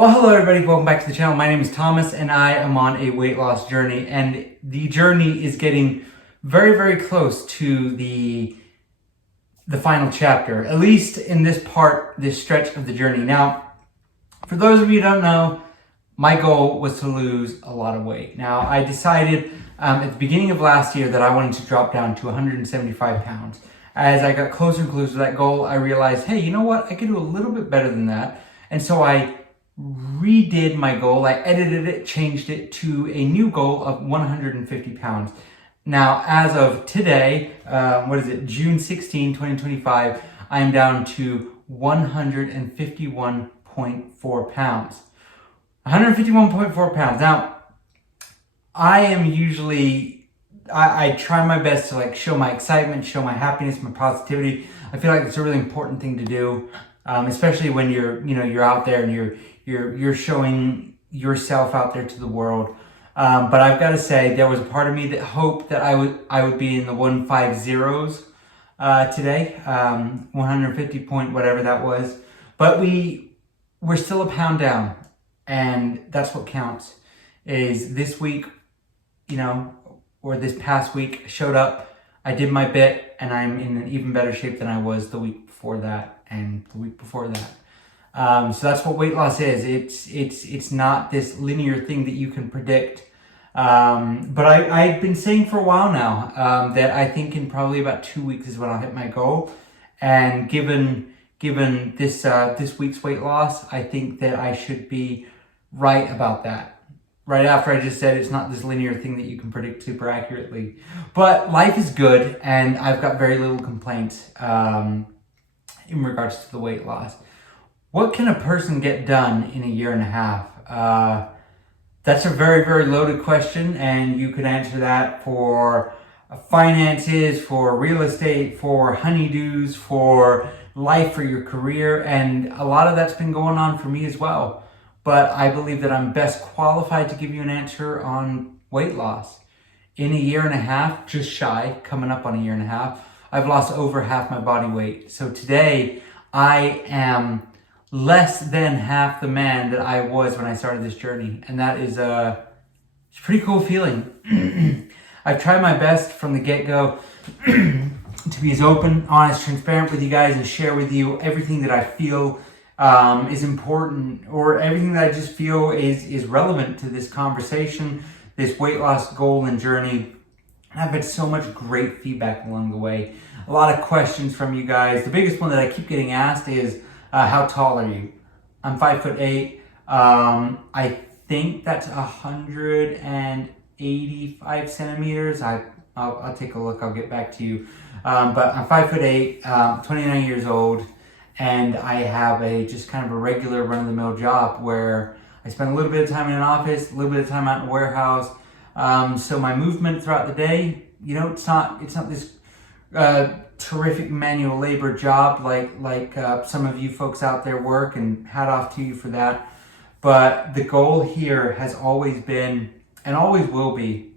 Well, hello everybody, welcome back to the channel. My name is Thomas and I am on a weight loss journey, and the journey is getting very close to the final chapter, at least in this stretch of the journey. Now, for those of you who don't know, my goal was to lose a lot of weight. Now, I decided at the beginning of last year that I wanted to drop down to 175 pounds. As I got closer and closer to that goal, I realized, hey, you know what? I could do a little bit better than that. And so I redid my goal. I edited it, changed it to a new goal of 150 pounds. Now, as of today, June 16, 2025, I am down to 151.4 pounds. 151.4 pounds. Now, I am usually, I try my best to show my excitement, show my happiness, my positivity. I feel like it's a really important thing to do, especially when you're out there and you're showing yourself out there to the world. But I've got to say, there was a part of me that hoped that I would be in the 150s today, 150 point whatever that was. But we're still a pound down, and that's what counts. Is this week, or this past week, showed up, I did my bit, and I'm in an even better shape than I was the week before that and the week before that. So that's what weight loss is. It's not this linear thing that you can predict. But I've been saying for a while now that I think in probably about 2 weeks is when I'll hit my goal. And given this week's weight loss, I think that I should be right about that. Right after I just said it's not this linear thing that you can predict super accurately. But life is good, and I've got very little complaints in regards to the weight loss. What can a person get done in a year and a half? That's a very loaded question, and you could answer that for finances, for real estate, for honeydews, for life, for your career, and a lot of that's been going on for me as well. But I believe that I'm best qualified to give you an answer on weight loss. In a year and a half, just shy, coming up on a year and a half, I've lost over half my body weight. So today, I am less than half the man that I was when I started this journey. And that is it's a pretty cool feeling. I've tried my best from the get-go to be as open, honest, transparent with you guys and share with you everything that I feel is important, or everything that I just feel is relevant to this conversation, this weight loss goal and journey. I've had so much great feedback along the way. A lot of questions from you guys. The biggest one that I keep getting asked is, how tall are you? I'm 5'8". I think that's 185 centimeters. I'll take a look. I'll get back to you. But I'm 5'8", 29 years old, and I have just kind of a regular run-of-the-mill job where I spend a little bit of time in an office, a little bit of time out in a warehouse. So my movement throughout the day, it's not this terrific manual labor job like some of you folks out there work, and hat off to you for that. But the goal here has always been, and always will be,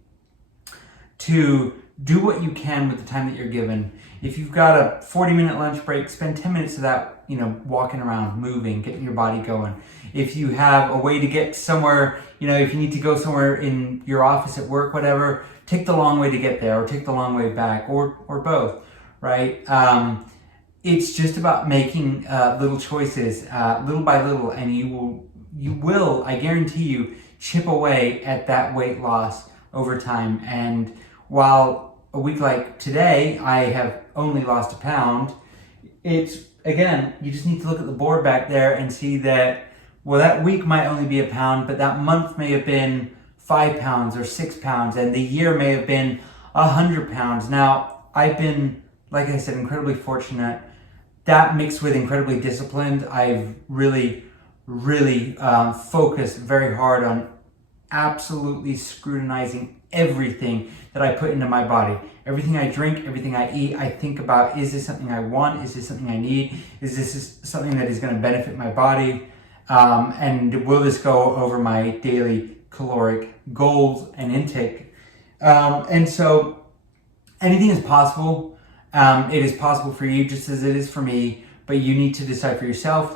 to do what you can with the time that you're given. If you've got a 40-minute lunch break, spend 10 minutes of that, walking around, moving, getting your body going. If you have a way to get somewhere, if you need to go somewhere in your office at work, whatever, take the long way to get there, or take the long way back, or both, right? It's just about making little choices, little by little, and you will, I guarantee you, chip away at that weight loss over time. And while a week like today, I have only lost a pound, it's, again, you just need to look at the board back there and see that, well, that week might only be a pound, but that month may have been 5 pounds or 6 pounds, and the year may have been 100 pounds. Now, I've been, like I said, incredibly fortunate. That mixed with incredibly disciplined, I've really focused very hard on absolutely scrutinizing everything that I put into my body. Everything I drink, everything I eat, I think about, is this something I want? Is this something I need? Is this something that is going to benefit my body? And will this go over my daily caloric goals and intake? And so anything is possible. It is possible for you just as it is for me, but you need to decide for yourself,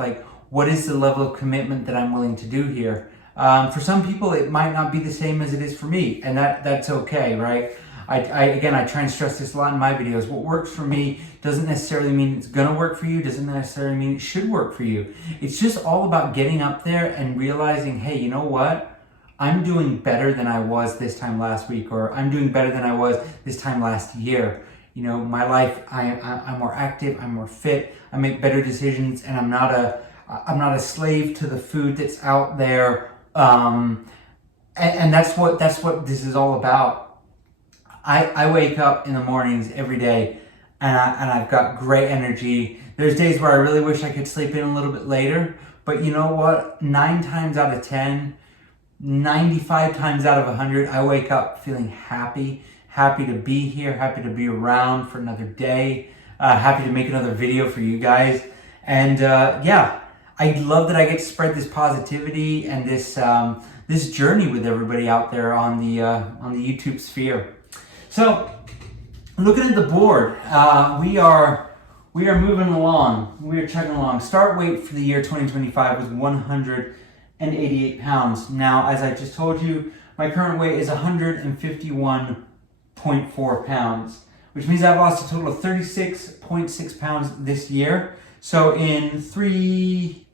what is the level of commitment that I'm willing to do here? For some people, it might not be the same as it is for me, and that's okay, right? Again, I try and stress this a lot in my videos. What works for me doesn't necessarily mean it's gonna work for you, doesn't necessarily mean it should work for you. It's just all about getting up there and realizing, hey, you know what? I'm doing better than I was this time last week, or I'm doing better than I was this time last year. You know, my life, I'm more active, I'm more fit, I make better decisions, and I'm not a slave to the food that's out there. And that's what this is all about. I wake up in the mornings every day, and I've got great energy. There's days where I really wish I could sleep in a little bit later, but you know what? 9 times out of 10, 95 times out of 100, I wake up feeling happy to be here, happy to be around for another day, happy to make another video for you guys. And yeah, I love that I get to spread this positivity and this journey with everybody out there on the YouTube sphere. So, looking at the board, we are moving along. We are chugging along. Start weight for the year 2025 was 188 pounds. Now, as I just told you, my current weight is 151.4 pounds, which means I've lost a total of 36.6 pounds this year. So in three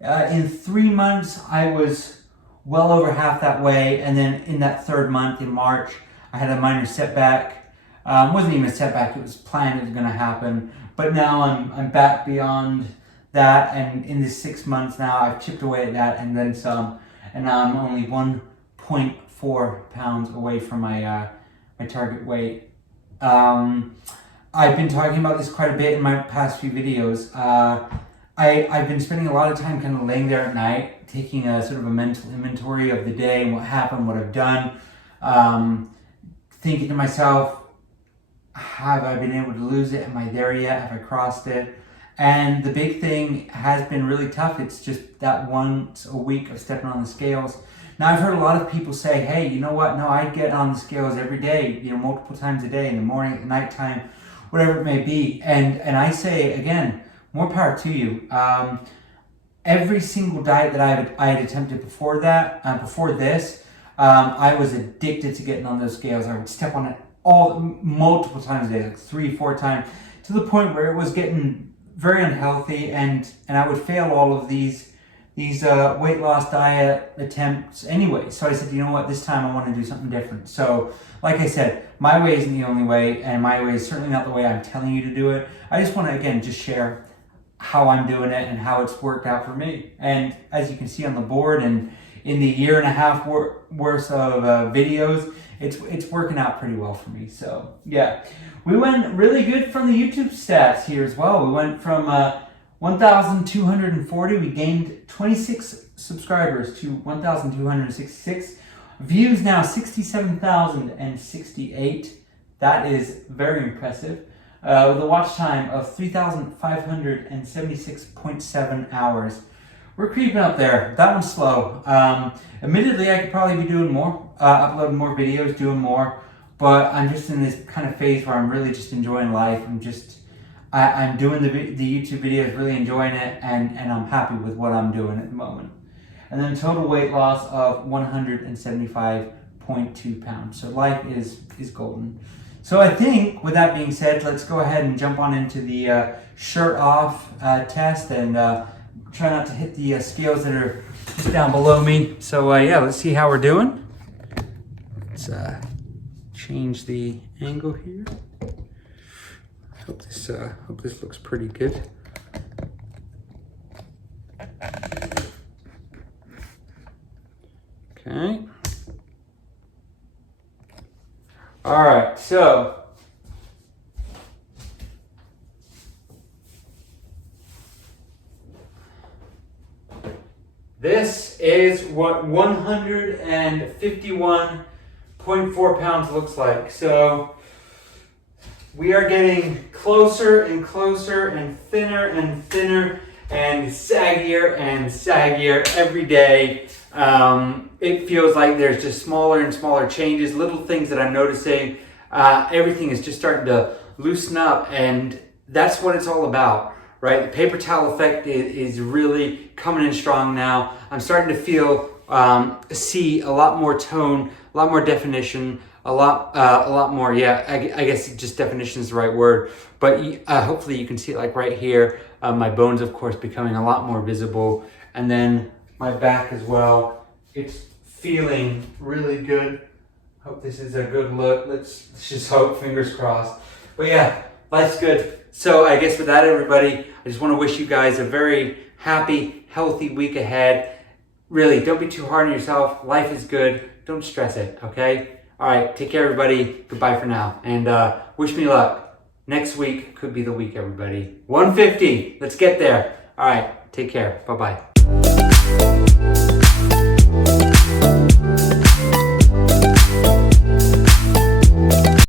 months, I was well over half that way, and then in that third month in March, I had a minor setback. Wasn't even a setback; it was planned; it was going to happen. But now I'm back beyond that, and in this 6 months now, I've chipped away at that and then some, and now I'm only 1.4 pounds away from my target weight. I've been talking about this quite a bit in my past few videos. I've been spending a lot of time kind of laying there at night, taking a sort of a mental inventory of the day and what happened, what I've done. Thinking to myself, have I been able to lose it? Am I there yet? Have I crossed it? And the big thing has been really tough. It's just that once a week of stepping on the scales. Now, I've heard a lot of people say, hey, you know what? No, I get on the scales every day, multiple times a day, in the morning, at the nighttime, whatever it may be. And I say, again, more power to you. Every single diet that I had attempted before this, I was addicted to getting on those scales. I would step on it multiple times a day, like 3-4 times, to the point where it was getting very unhealthy, and I would fail all of these weight loss diet attempts anyway. So I said, you know what, this time I want to do something different. So like I said, my way isn't the only way, and my way is certainly not the way I'm telling you to do it. I just want to, again, just share how I'm doing it and how it's worked out for me. And as you can see on the board, and in the 1.5 years worth of videos, it's working out pretty well for me. So yeah, we went really good from the YouTube stats here as well. We went from 1,240, we gained 26 subscribers to 1,266. Views now 67,068. That is very impressive. With a watch time of 3,576.7 hours. We're creeping up there. That one's slow. Admittedly, I could probably be doing more, uploading more videos, doing more, but I'm just in this kind of phase where I'm really just enjoying life. I'm doing the YouTube videos, really enjoying it, and I'm happy with what I'm doing at the moment. And then total weight loss of 175.2 pounds. So life is golden. So I think, with that being said, let's go ahead and jump on into the shirt off test, and try not to hit the scales that are just down below me. So yeah, let's see how we're doing. Let's change the angle here. Hope this looks pretty good. Okay. All right, so this is what 151.4 pounds looks like. So we are getting closer and closer and thinner and saggier every day. It feels like there's just smaller and smaller changes, little things that I'm noticing. Everything is just starting to loosen up, and that's what it's all about, right? The paper towel effect is really coming in strong now. I'm starting to feel, see a lot more tone, a lot more definition, a lot more, yeah, I guess just definition is the right word, but hopefully you can see it like right here. My bones, of course, becoming a lot more visible, and then my back as well. It's feeling really good. Hope this is a good look. Let's just hope, fingers crossed. But yeah, life's good. So I guess with that, everybody, I just want to wish you guys a very happy, healthy week ahead. Really, don't be too hard on yourself. Life is good. Don't stress it, okay? All right, take care, everybody. Goodbye for now. And wish me luck. Next week could be the week, everybody. 150. Let's get there. All right, take care. Bye-bye.